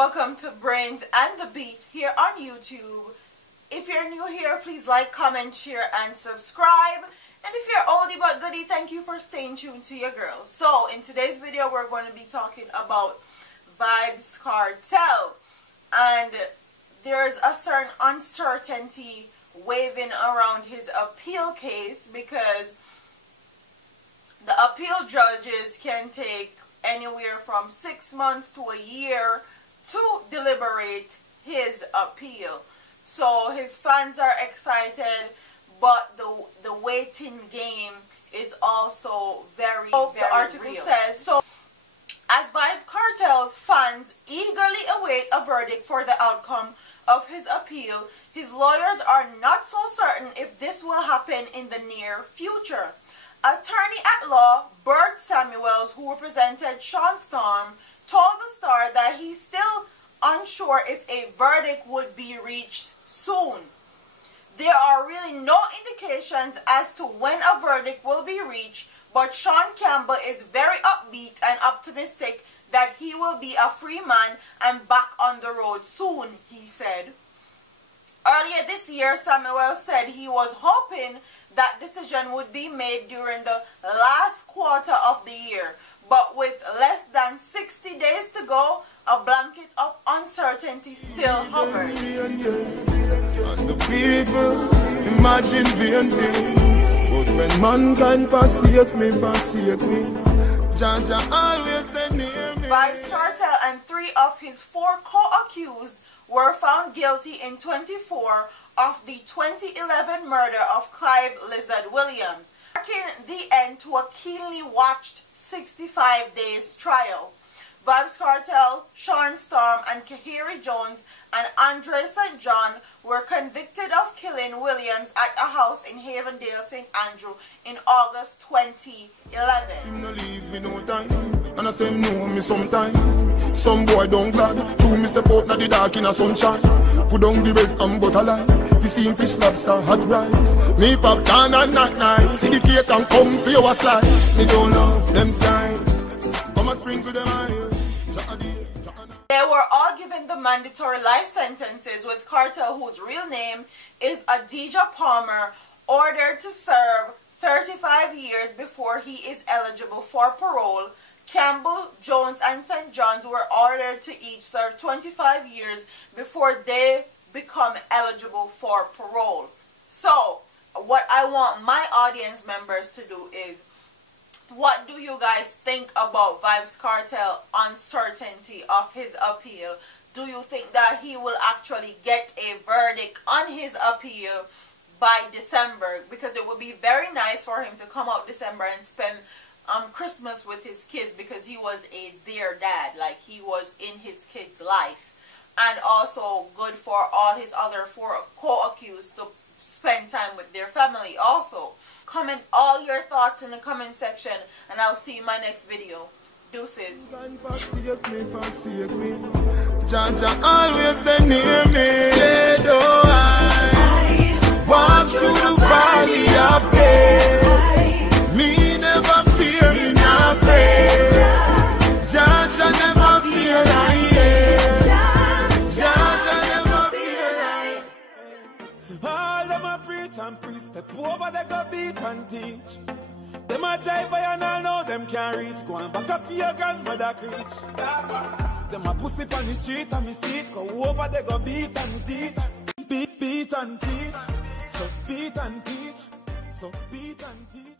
welcome to Brains and the Beat here on YouTube. If you're new here, please like, comment, share, and subscribe. And if you're oldie but goodie, thank you for staying tuned to your girl. So, in today's video, we're going to be talking about Vybz Kartel. And there's a certain uncertainty waving around his appeal case because the appeal judges can take anywhere from 6 months to a year to deliberate his appeal. So his fans are excited, but the waiting game is also very the article real. Says so. As Vybz Kartel's fans eagerly await a verdict for the outcome of his appeal, his lawyers are not so certain if this will happen in the near future. Attorney at law Bert Samuels, who represented Sean Storm, told the Star that he's still unsure if a verdict would be reached soon. There are really no indications as to when a verdict will be reached, but Sean Campbell is very upbeat and optimistic that he will be a free man and back on the road soon, he said. Earlier this year, Samuel said he was hoping that decision would be made during the last quarter of the year. But with less than 60 days to go, a blanket of uncertainty still hovers. And the people imagine vain things, but when mankind forsake me, Jah always stay near me. Vybz Kartel and 3 of his 4 co-accused were found guilty in 24 of the 2011 murder of Clive Lizard Williams, marking the end to a keenly watched 65 days trial. Vybz Kartel, Sean Storm, and Kahiri Jones and Andre St. John were convicted of killing Williams at a house in Havendale, St. Andrew in August 2011. Him no leave me no time, and I say no me sometime. Some boy don't glad, true me step out na the dark in a sunshine. Put down the bread and butter life, fish steam, fish, lobster, hot rice. Me popcorn and not nice, see the cake and come for your slice. Me don't love them style, come and sprinkle them high. They were all given the mandatory life sentences, with Kartel, whose real name is Adija Palmer, ordered to serve 35 years before he is eligible for parole. Campbell, Jones, and St. John's were ordered to each serve 25 years before they become eligible for parole. So, what I want my audience members to do is, what do you guys think about Vybz Kartel uncertainty of his appeal? Do you think that he will actually get a verdict on his appeal by December? Because it would be very nice for him to come out December and spend Christmas with his kids, because he was their dad, like he was in his kids' life. And also good for all his other 4 co-accused to spend time with their family also. Comment all your thoughts in the comment section, and I'll see you in my next video. Deuces. Jah always stay near me. I walk through the valley of death. Me never fear, me not afraid. Jah never fear like and preach, step over they go beat and teach. Them a jive by and all know them can't reach. Go and back up for your grandmother preach. Them a pussy on the street and me see it. Go over they go beat and teach. Beat and teach. So beat and teach. So beat and teach.